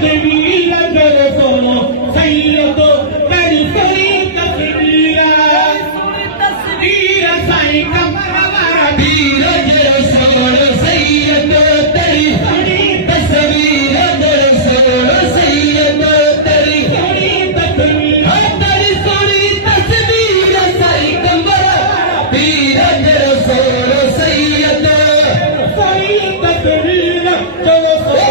तस्वीर जरा सुनो सैयदो तेरी सोनी तस्वीर साईं कमर वाला पीर जरा सुनो सैयदो तेरी सोनी तस्वीर जरा सुनो सैयदो तेरी सोनी तस्वीर तेरी सोनी तस्वीर साईं कमर वाला पीर जरा सुनो सैयदो सोनी तस्वीर जरा सुनो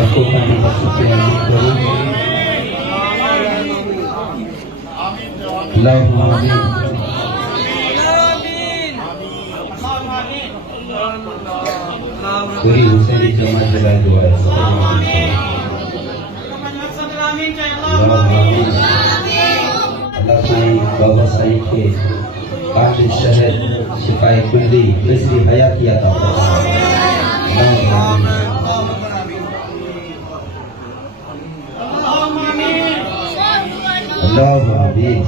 Aku kami bersedia Allahumma amin. Beri Husaini jemaah jalan dua. Allahumma amin. Allah Sai Baba Sai ke काफी शहद शिफाए कुल्ली बिजली हयाती अता फरमाए अल्लाहुम्मा आमीन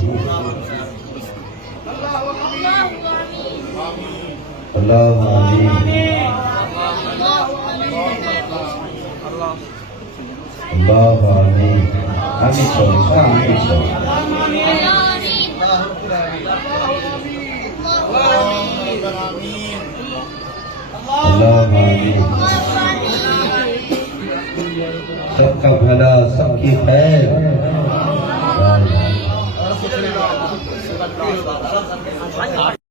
अल्लाहुम्मा आमीन अल्लाहुम्मा आमीन आमीन semua amin अल्लाहुम्मा आमीन सबका भला सबकी खैर